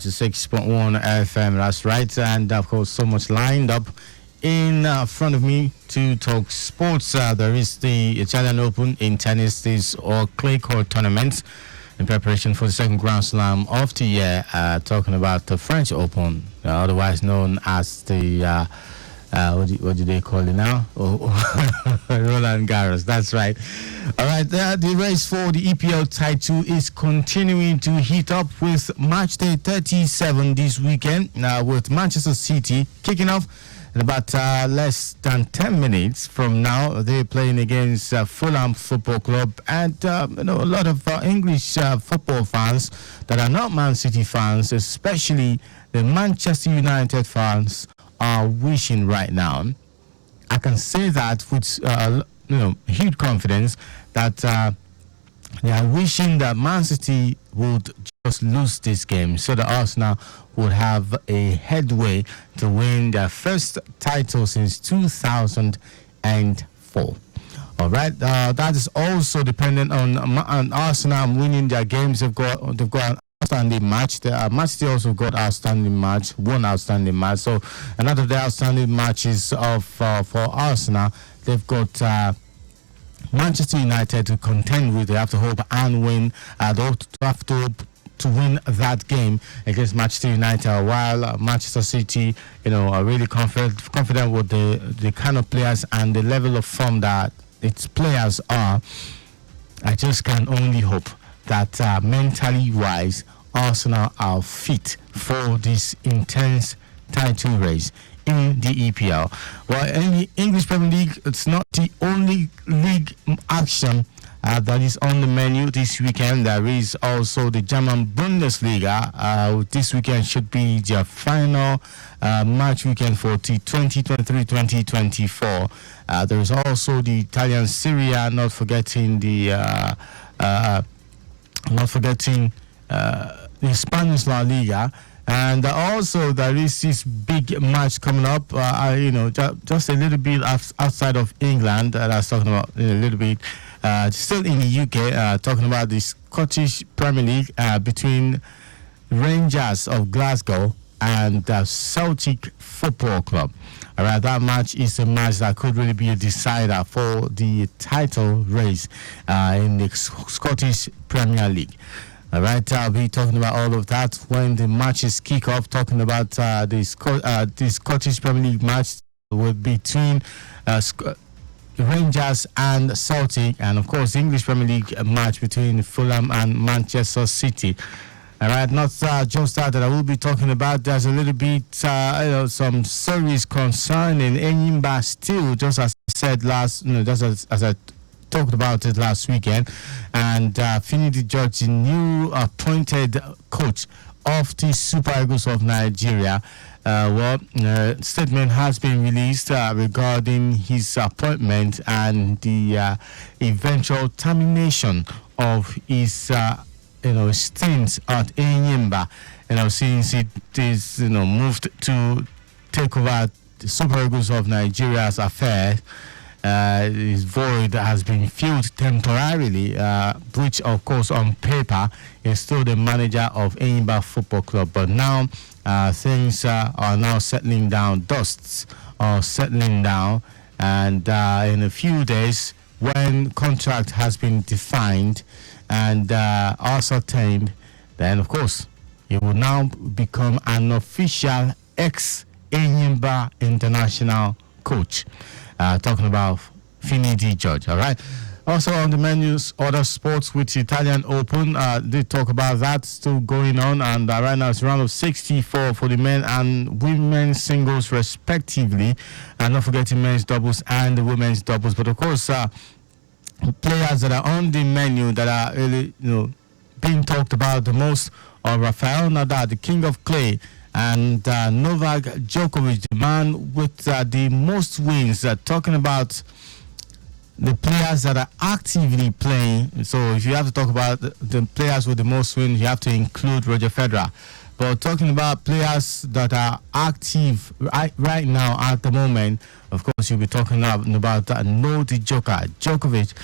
6.1 FM, that's right. And of course, so much lined up in front of me to talk sports. There is the Italian Open in tennis, this or clay court tournament in preparation for the second Grand Slam of the year. Talking about the French Open, otherwise known as the what do they call it now? Roland Garros. That's right. All right. The race for the EPL title is continuing to heat up with match day 37 this weekend. With Manchester City kicking off in about less than 10 minutes from now. They're playing against Fulham Football Club, and a lot of English football fans that are not Man City fans, especially the Manchester United fans, are wishing right now. I can say that with huge confidence that they are wishing that Man City would just lose this game so that Arsenal would have a headway to win their first title since 2004. All right, that is also dependent on Arsenal winning their games. They've got an outstanding match. Man City also got one outstanding match. So another of the outstanding matches for Arsenal, they've got Manchester United to contend with. They have to hope and win. They have to win that game against Manchester United, while Manchester City, are really confident with the kind of players and the level of form that its players are. I just can only hope that mentally wise, Arsenal are fit for this intense title race in the EPL. Well, in the English Premier League, it's not the only league action that is on the menu this weekend. There is also the German Bundesliga. This weekend should be their final match weekend for the 2023-2024. There is also the Italian Serie A, not forgetting the Spanish La Liga. And also there is this big match coming up, just a little bit outside of England that I was talking about a little bit. Still in the UK, talking about the Scottish Premier League between Rangers of Glasgow and Celtic Football Club. All right, that match is a match that could really be a decider for the title race in the Scottish Premier League. All right, I'll be talking about all of that when the matches kick off, talking about the Scottish Premier League match between Rangers and Celtic, and of course the English Premier League match between Fulham and Manchester City. All right, not just that I will be talking about. There's a little bit, some stories concerning Enyimba still, just as I said as I talked about it last weekend, and Finidi George, the new appointed coach of the Super Eagles of Nigeria. Statement has been released regarding his appointment and the eventual termination of his stint at Enyimba. Since it is moved to take over the Super Eagles of Nigeria's affair. His void has been filled temporarily, which of course on paper is still the manager of Enyimba Football Club. But now things are now settling down, dusts are settling down, and in a few days, when contract has been defined and ascertained, then of course he will now become an official ex-Enyimba international coach. Talking about Finidi George, all right? Also on the menus, other sports with the Italian Open. Did talk about that, still going on, and right now it's round of 64 for the men and women's singles respectively, and not forgetting men's doubles and the women's doubles. But of course, players that are on the menu that are really, being talked about the most are Rafael Nadal, the king of clay, and Novak Djokovic, the man with the most wins. Talking about the players that are actively playing. So if you have to talk about the players with the most wins, you have to include Roger Federer. But talking about players that are active right now at the moment, of course, you'll be talking about Novak Djokovic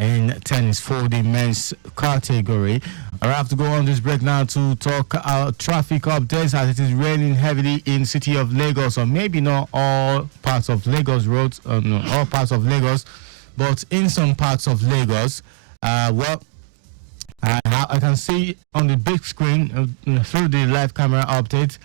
in tennis for the men's category. I have to go on this break now to talk traffic updates as it is raining heavily in city of Lagos, or maybe not all parts of Lagos roads, no, all parts of Lagos, but in some parts of Lagos. I can see on the big screen through the live camera update.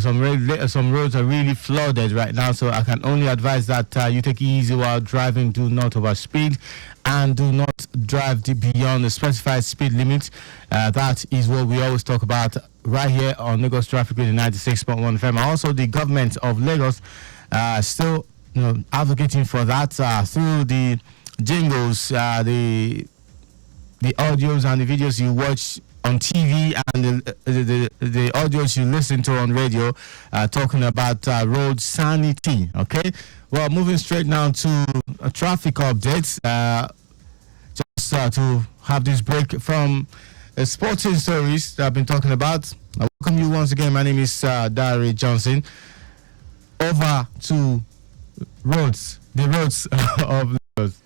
Some roads are really flooded right now, so I can only advise that you take it easy while driving. Do not overspeed, and do not drive beyond the specified speed limit. That is what we always talk about right here on Lagos Traffic with the 96.1 FM. Also, the government of Lagos still advocating for that through the jingles, the audios and the videos you watch on TV, and the audios you listen to on radio, talking about road sanity. Okay, well, moving straight now to traffic updates. Just to have this break from sporting stories that I've been talking about. I welcome you once again. My name is Dari Johnson. Over to the roads of Lagos.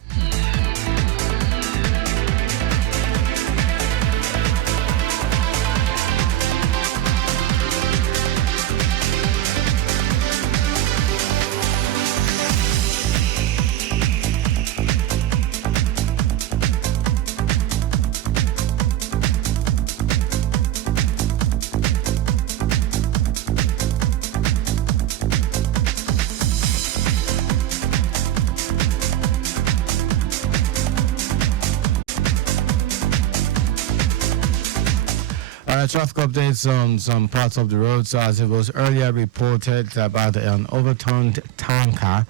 Traffic updates on some parts of the roads, as it was earlier reported about an overturned tanker.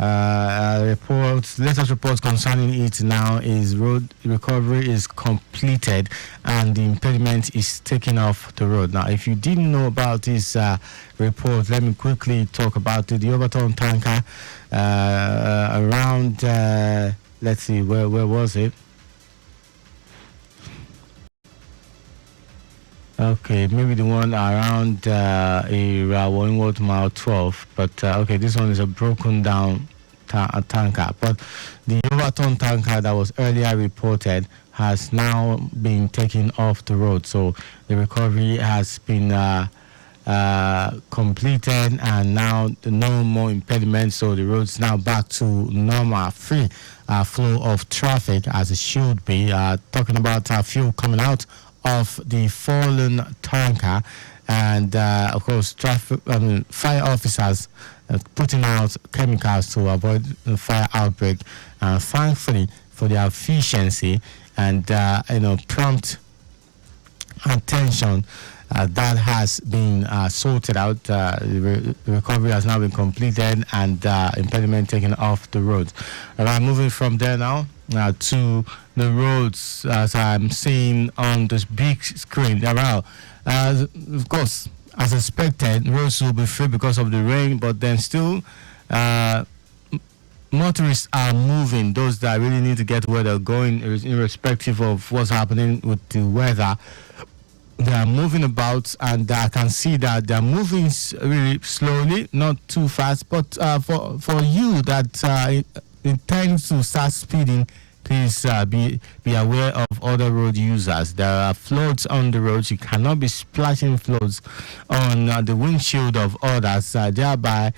Latest reports concerning it now is road recovery is completed and the impediment is taken off the road. Now, if you didn't know about this report, let me quickly talk about it. The overturned tanker around, let's see, where was it? Okay, maybe the one around Irawo mile 12, but okay, this one is a broken down tanker. But the overturned tanker that was earlier reported has now been taken off the road, so the recovery has been completed, and now no more impediments. So the road's now back to normal, free flow of traffic as it should be. Talking about fuel coming out of the fallen tanker, and of course fire officers putting out chemicals to avoid the fire outbreak, and thankfully for their efficiency and prompt attention, that has been sorted out. The recovery has now been completed, and impediment taken off the road. All right, moving from there now to the roads, as I'm seeing on this big screen around. Of course, as expected, roads will be free because of the rain, but then still, motorists are moving. Those that really need to get where they're going, irrespective of what's happening with the weather, they are moving about, and I can see that they're moving really slowly, not too fast. But for you that intends to start speeding, please be aware of other road users. There are floods on the roads. You cannot be splashing floods on the windshield of others, thereby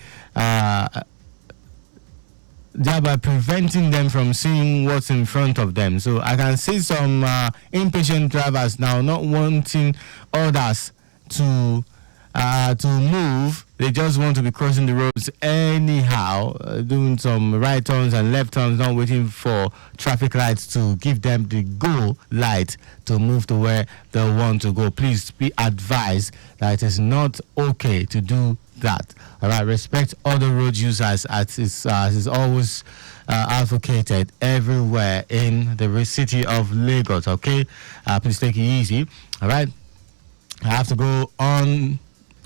preventing them from seeing what's in front of them. So I can see some impatient drivers now not wanting others to move. They just want to be crossing the roads anyhow, doing some right turns and left turns, not waiting for traffic lights to give them the go light to move to where they want to go. Please be advised that it is not okay to do that. All right, respect other road users as is always advocated everywhere in the city of Lagos. Okay, please take it easy. All right, I have to go on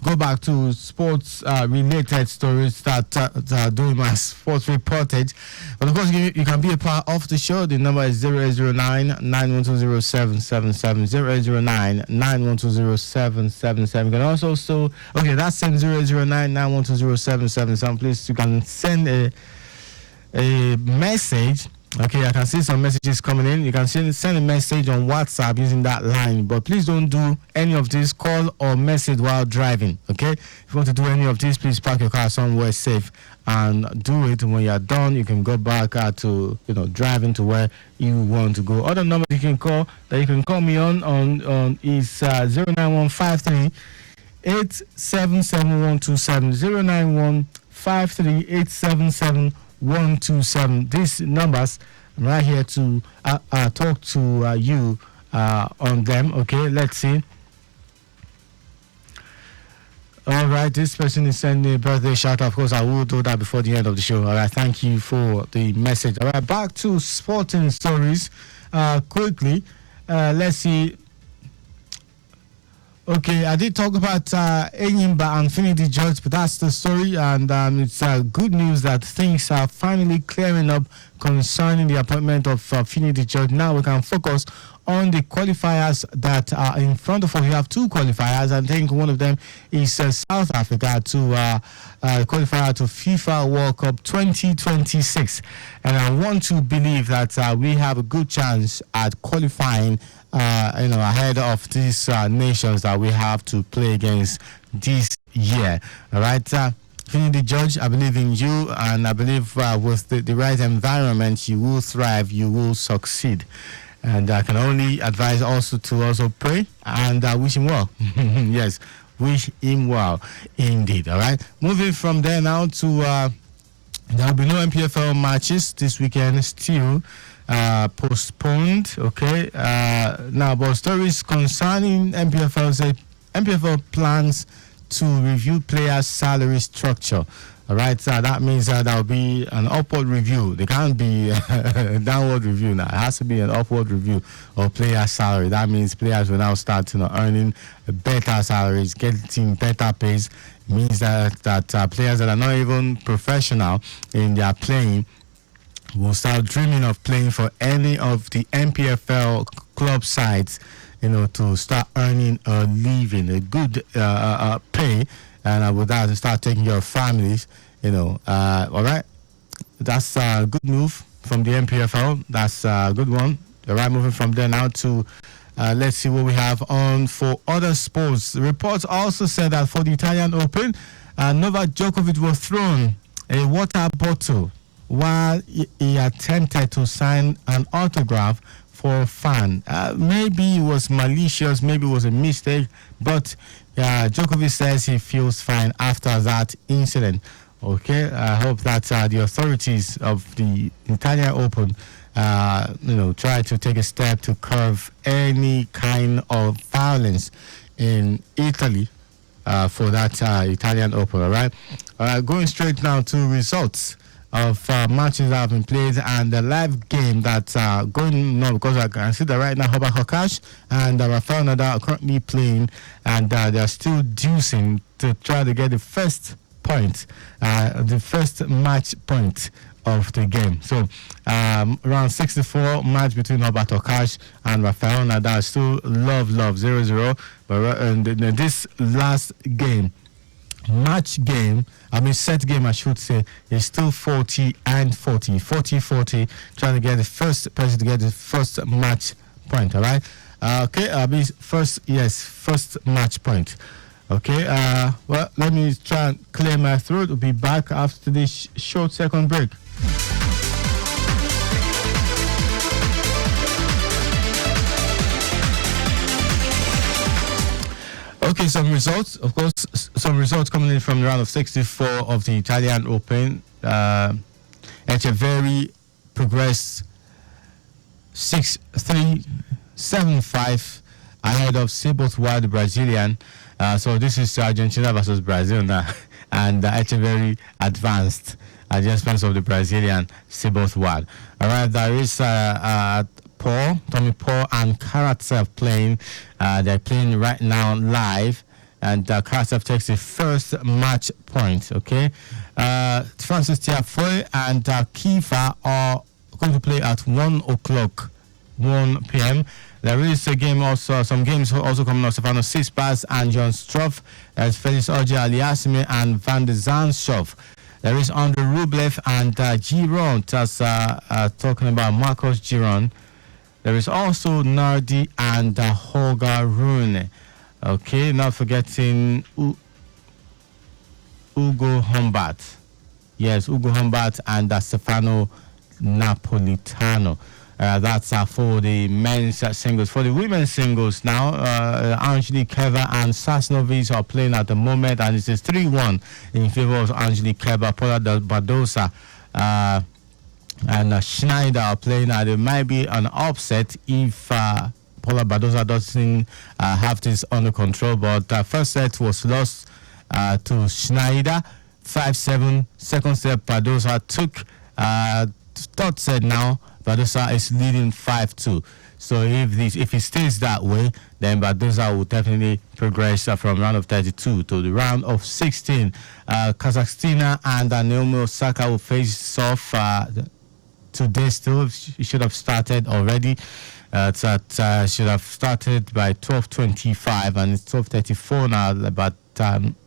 go back to sports related stories that are doing my sports reportage. But of course, you can be a part of the show. The number is 0809 9120777 0809 9120777. You can also okay, that's same 0809 9120777. Please, you can send a message. Okay, I can see some messages coming in. You can send a message on WhatsApp using that line, but please don't do any of this call or message while driving. Okay, if you want to do any of this, please park your car somewhere safe and do it. When you're done, you can go back to driving to where you want to go. Other number you can call me on is 09153 877 09153 877 These numbers, I'm right here to talk to you on them. Okay, let's see. All right, this person is sending a birthday shout out. Of course, I will do that before the end of the show. All right, thank you for the message. All right, back to sporting stories quickly. Let's see. Okay, I did talk about Enyimba and Finidi George, but that's the story, and it's good news that things are finally clearing up concerning the appointment of Finidi George. Now we can focus on the qualifiers that are in front of us. We have two qualifiers. I think one of them is South Africa to qualify to FIFA World Cup 2026, and I want to believe that we have a good chance at qualifying ahead of these nations that we have to play against this year. All right, Finidi George, I believe in you, and I believe with the right environment, you will thrive, you will succeed. And I can only advise also to pray and wish him well. Yes, wish him well indeed. All right, moving from there now to there will be no MPFL matches this weekend still. Postponed. Okay. Now, but stories concerning MPFL say MPFL plans to review players' salary structure. All right. So that means there will be an upward review. There can't be a downward review now. It has to be an upward review of player salary. That means players will now start earning better salaries, getting better pays. It means that players that are not even professional in their playing will start dreaming of playing for any of the MPFL club sides, to start earning a living, a good pay, and with that, to start taking care of families, all right. That's a good move from the MPFL. That's a good one. All right, moving from there now to let's see what we have on for other sports. The reports also said that for the Italian Open, Novak Djokovic was thrown a water bottle while he attempted to sign an autograph for a fan. Maybe it was malicious, maybe it was a mistake, but Djokovic says he feels fine after that incident. Okay, I hope that the authorities of the Italian Open, try to take a step to curb any kind of violence in Italy for that Italian Open. All right, going straight now to results of matches that have been played and the live game that's going on, because I can see that right now Hubert Hurkacz and Rafael Nadal are currently playing, and they're still deucing to try to get the first point, the first match point of the game. So round 64 match between Hubert Hurkacz and Rafael Nadal, still love 0-0, but this last game, set game, I should say, is still 40 and 40, trying to get the first person to get the first match point. All right. Okay. First match point. Okay. Well, let me try and clear my throat. We'll be back after this short second break. Okay, some results. Of course, some results coming in from the round of 64 of the Italian Open. Echeverri progressed 6-3, 7-5 ahead of Seboth Wild, the Brazilian. So this is Argentina versus Brazil now. And Echeverri advanced at the expense of the Brazilian Seboth Wild. All right, there is Tommy Paul and Karatsev playing. They're playing right now live and KSF takes the first match point. Okay, Francis Tiafoe and Kifa are going to play at 1 o'clock, 1 p.m. There is a game also, some games also coming up. Stefano Sispas and John Struff. There's Felix Oje Aliasime and Van de Zandschulp. There is Andre Rublev and Giron. That's talking about Marcos Giron. There is also Nardi and Holger Rune. Okay, not forgetting Ugo Humbert. Yes, Ugo Humbert and Stefano Napolitano. That's for the men's singles. For the women's singles now, Angelique Kerber and Sasnovic are playing at the moment, and it is 3-1 in favor of Angelique Kerber. Paula Badosa and Schneider are playing, and it might be an upset if Paula Badosa doesn't have this under control. But first set was lost to Schneider, 5-7. Second set, Badosa took. Third set now, Badosa is leading 5-2. So if it stays that way, then Badosa will definitely progress from round of 32 to the round of 16. Kazakhstan and Naomi Osaka will face off today still. It should have started already. Should have started by 12:25, and it's 12:34 now, but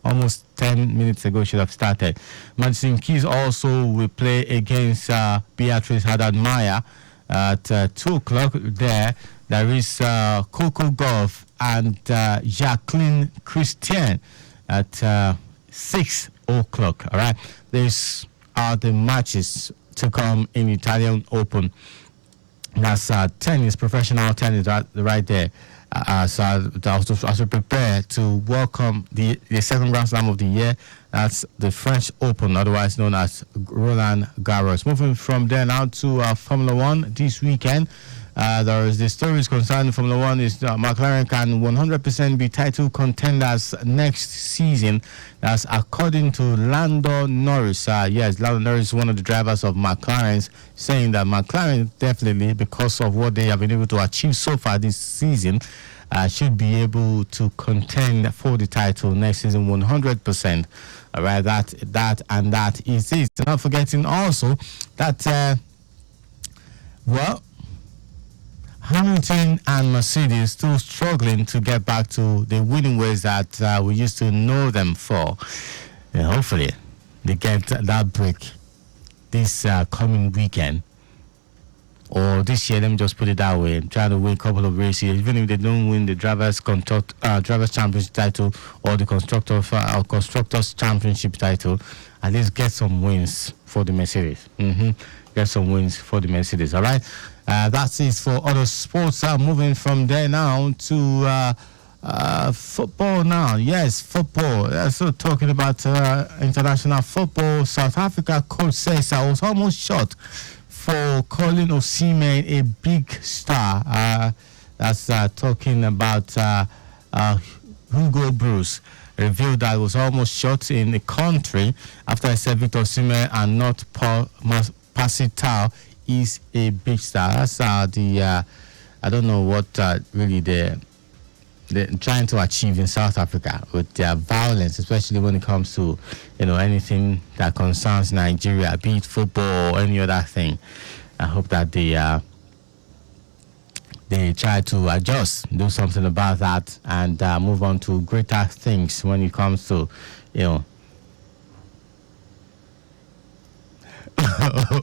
almost 10 minutes ago should have started. Madison Keys also will play against Beatrice Haddad-Maia at 2 o'clock there. There is Coco Gauff and Jacqueline Christian at 6 o'clock. All right, these are the matches to come in Italian Open. That's tennis, professional tennis, right there. So as we prepare to welcome the second Grand Slam of the year, that's the French Open, otherwise known as Roland Garros. Moving from there now to Formula One this weekend. There is the stories concerning Formula One is McLaren can 100% be title contenders next season. That's according to Lando Norris. Yes, Lando Norris is one of the drivers of McLaren's, saying that McLaren definitely, because of what they have been able to achieve so far this season, should be able to contend for the title next season 100%. All right, that is it. Not forgetting also that, Hamilton and Mercedes still struggling to get back to the winning ways that we used to know them for. And hopefully, they get that break this coming weekend. Or this year, let me just put it that way, try to win a couple of races. Even if they don't win the Drivers' Championship title or the Constructors' Championship title, at least get some wins for the Mercedes. Get some wins for the Mercedes, all right? That's it for other sports. Moving from there now to football now. Yes, football. So talking about international football, South Africa coach says I was almost shot for calling Osimhen a big star. That's talking about Hugo Bruce. Revealed that was almost shot in the country after I said Victor Osimhen and not Paul Pasitao is a big star. That's I don't know what really they're trying to achieve in South Africa with their violence, especially when it comes to anything that concerns Nigeria, be it football or any other thing. I hope that they try to adjust, do something about that, and move on to greater things when it comes to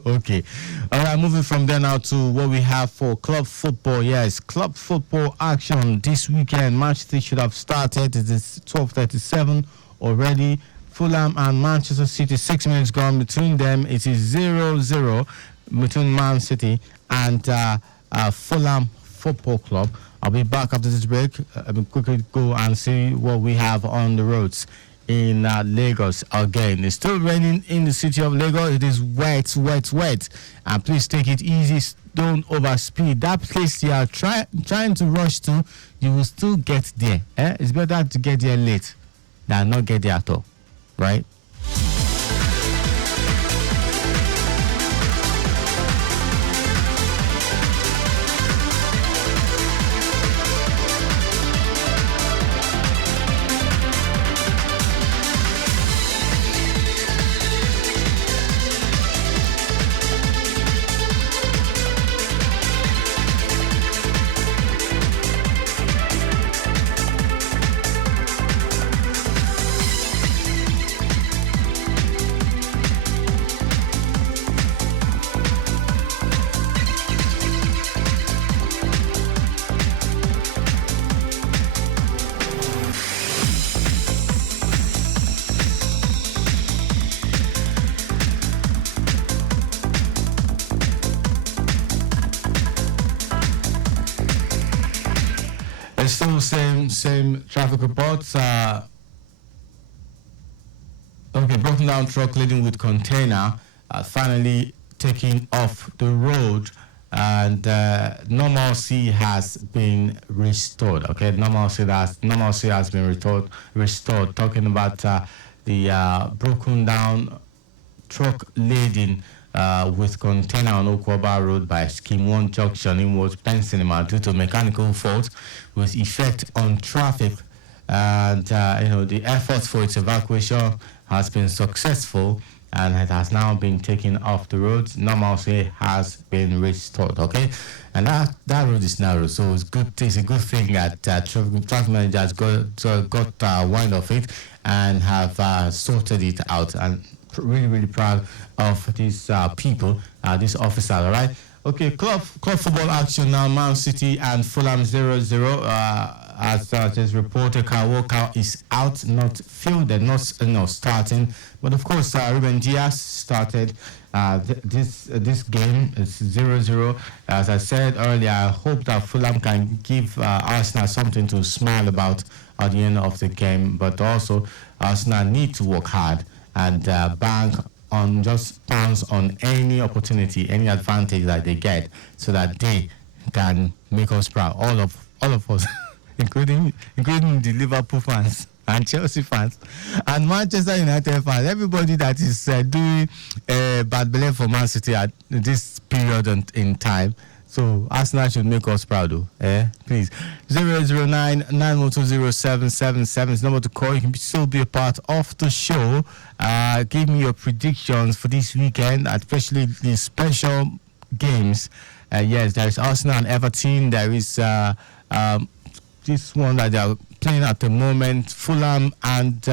Okay. All right, moving from there now to what we have for club football. Yes, club football action this weekend. Match 3 should have started. It is 12:37 already. Fulham and Manchester City, 6 minutes gone between them. It is 0-0 between Man City and Fulham Football Club. I'll be back after this break. I'll quickly go and see what we have on the roads in Lagos again. It's still raining in the city of Lagos. It is wet. And please take it easy. Don't overspeed. That place you are trying to rush to, you will still get there. It's better to get there late than not get there at all. Right? time traffic reports. Okay, broken down truck laden with container finally taking off the road, and normalcy has been restored. Okay, normalcy has been restored. Restored. Talking about the broken down truck laden with container on Okwoba Road by Scheme 1 Junction in Ward Pencinema due to mechanical fault with effect on traffic. And, the effort for its evacuation has been successful and it has now been taken off the road. Normalcy has been restored, okay? And that road is narrow, so it's good. It's a good thing that traffic managers got wind of it and have sorted it out. And really, really proud of these people, these officers, all right? Okay, club football action now. Man City and Fulham 0-0. As just reported, Kyle Walker is out, not fielded, not starting. But of course, Ruben Diaz started this game. It's 0-0. As I said earlier, I hope that Fulham can give Arsenal something to smile about at the end of the game. But also, Arsenal need to work hard and bank on just pounce on any opportunity, any advantage that they get, so that they can make us proud, all of us, including the Liverpool fans and Chelsea fans and Manchester United fans, everybody that is doing bad belly for Man City at this period in time. So Arsenal should make us proud, though. Please. 009-9120777 is the number to call. You can still be a part of the show. Give me your predictions for this weekend, especially the special games. Yes, there is Arsenal and Everton. There is this one that they are playing at the moment, Fulham and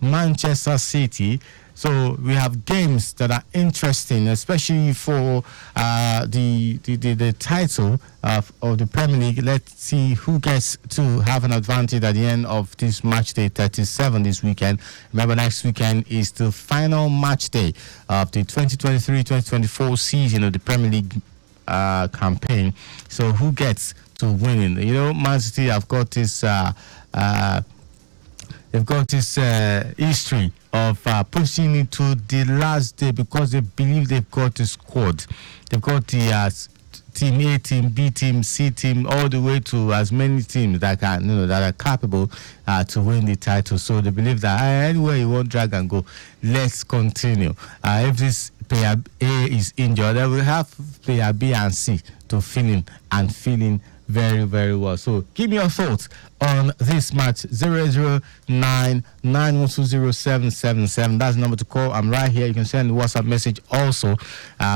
Manchester City. So we have games that are interesting, especially for the title of the Premier League. Let's see who gets to have an advantage at the end of this match day 37 this weekend. Remember, next weekend is the final match day of the 2023-2024 season of the Premier League campaign. So who gets to winning? Man City have got this history of pushing it to the last day because they believe they've got the squad. They've got the team A, team B, team C, team, all the way to as many teams that can, that are capable to win the title. So they believe that anywhere you want, drag and go. Let's continue. If this player A is injured, then we have player B and C to feeling very, very well. So give me your thoughts on this match. 009-9120777. That's the number to call. I'm right here. You can send a WhatsApp message also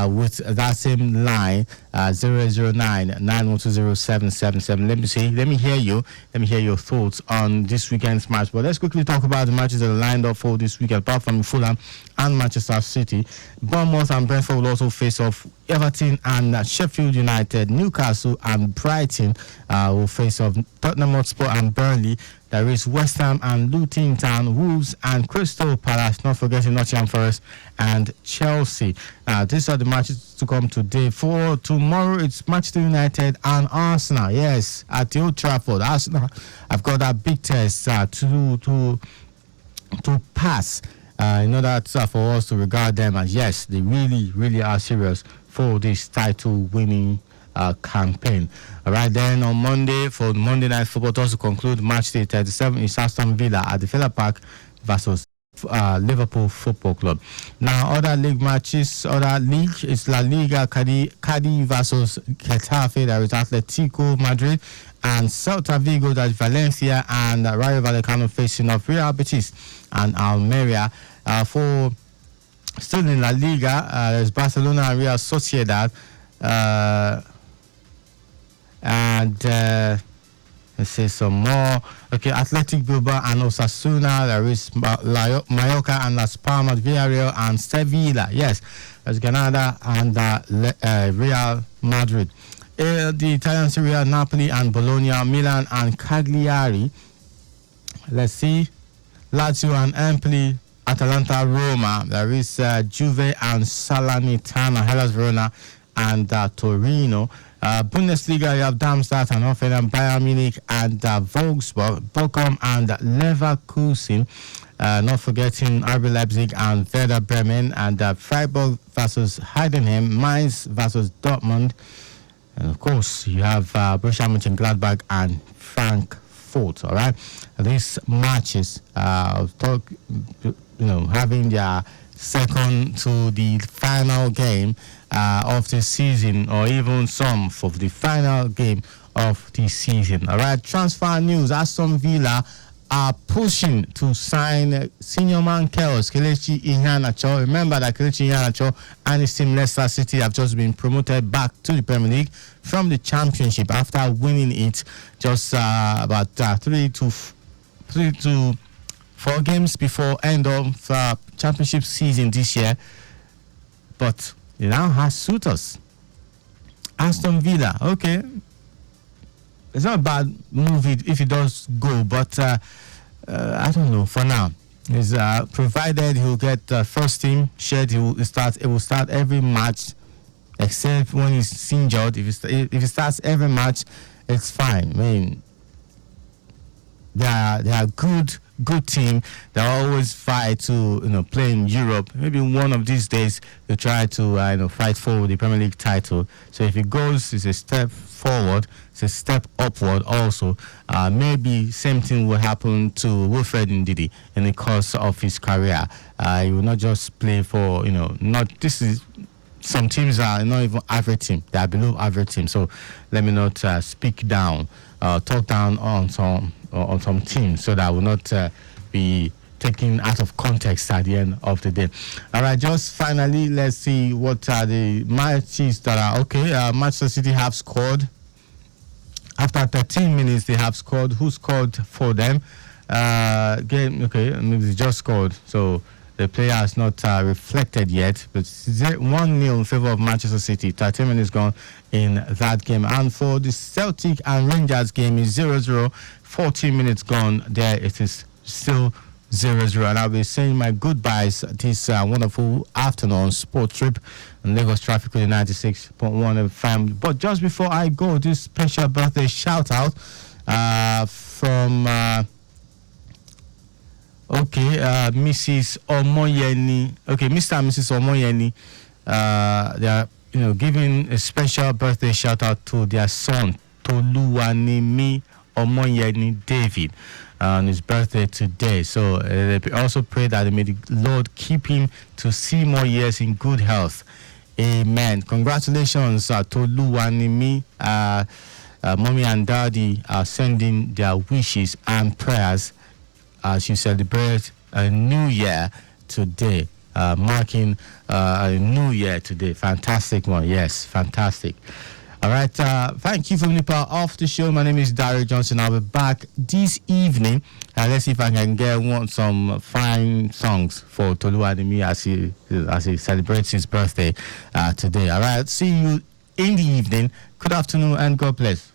with that same line, 009-9120777. Let me hear you. Let me hear your thoughts on this weekend's match. But let's quickly talk about the matches that are lined up for this weekend. Apart from Fulham and Manchester City, Bournemouth and Brentford will also face off. Everton and Sheffield United, Newcastle and Brighton will face off. Tottenham Hotspur and Burnley. There is West Ham and Luton Town, Wolves and Crystal Palace, not forgetting Nottingham Forest and Chelsea. These are the matches to come today. For tomorrow, it's Manchester United and Arsenal. Yes, at the Old Trafford. Arsenal, I've got that big test to pass in order for us to regard them as, yes, they really, really are serious for this title-winning campaign. All right, then on Monday, for the Monday Night Football, to also conclude match day 37 is Aston Villa at the Villa Park versus Liverpool Football Club. Now, other league matches, other league is La Liga, Cadiz versus Getafe. There is Atletico Madrid and Celta Vigo. That's Valencia and Rayo Vallecano facing off Real Betis and Almeria. For still in La Liga, there's Barcelona and Real Sociedad. Let's say some more. Okay, Athletic Bilbao and Osasuna. There is Mallorca and Las Palmas, Villarreal and Sevilla. Yes, there's Granada and Real Madrid. The Italian Serie A, Napoli and Bologna, Milan and Cagliari. Let's see. Lazio and Empoli, Atalanta, Roma. There is Juve and Salernitana, Hellas Verona and Torino. Bundesliga, you have Darmstadt and Hoffenheim, Bayern Munich and Wolfsburg, Bochum and Leverkusen. Not forgetting RB Leipzig and Werder Bremen, and Freiburg versus Heidenheim, Mainz versus Dortmund. And of course, you have Borussia Mönchengladbach and Frankfurt. All right, these matches, having their second to the final game of the season, or even some for the final game of the season. All right, transfer news: Aston Villa are pushing to sign senior man Kelechi Iheanacho. Remember that Kelechi Iheanacho and his team Leicester City have just been promoted back to the Premier League from the Championship after winning it just about 3 to 4 games before end of Championship season this year. But it now has suitors. Aston Villa, okay. It's not a bad move if it does go, but I don't know. For now, is provided he'll get first team shared. He will start every match, except when he's injured. If he starts every match, it's fine. I mean, they are good team. They always fight to play in Europe. Maybe one of these days they try to fight for the Premier League title. So if it goes, it's a step forward. It's a step upward also. Maybe same thing will happen to Wilfred Ndidi in the course of his career. He will not just play for some teams are not even average team. They are below average team. So let me not speak down, talk down on some teams, so that I will not be taken out of context at the end of the day. All right, just finally, let's see what are the matches that are okay. Manchester City have scored. After 13 minutes, they have scored. Who scored for them? Maybe they just scored. So the player has not reflected yet, but 1-0 in favor of Manchester City. 13 minutes gone in that game. And for the Celtic and Rangers game is 0-0. 14 minutes gone there. It is still 0-0. And I'll be saying my goodbyes this wonderful afternoon sport trip on Lagos Traffic with 96.1 FM. But just before I go, this special birthday shout out from Mrs. Omoyeni. Okay, Mr. and Mrs. Omoyeni. They are giving a special birthday shout out to their son Toluwanimi Omoyeni David on his birthday today. So they also pray that may the Lord keep him to see more years in good health. Amen. Congratulations, Toluwanimi. Mommy and daddy are sending their wishes and prayers as you celebrate a new year today, marking a new year today. Fantastic one. Yes, fantastic. All right. Thank you for being part of the show. My name is Dario Johnson. I'll be back this evening. Let's see if I can get some fine songs for Toluwanimi as he celebrates his birthday today. All right. See you in the evening. Good afternoon and God bless.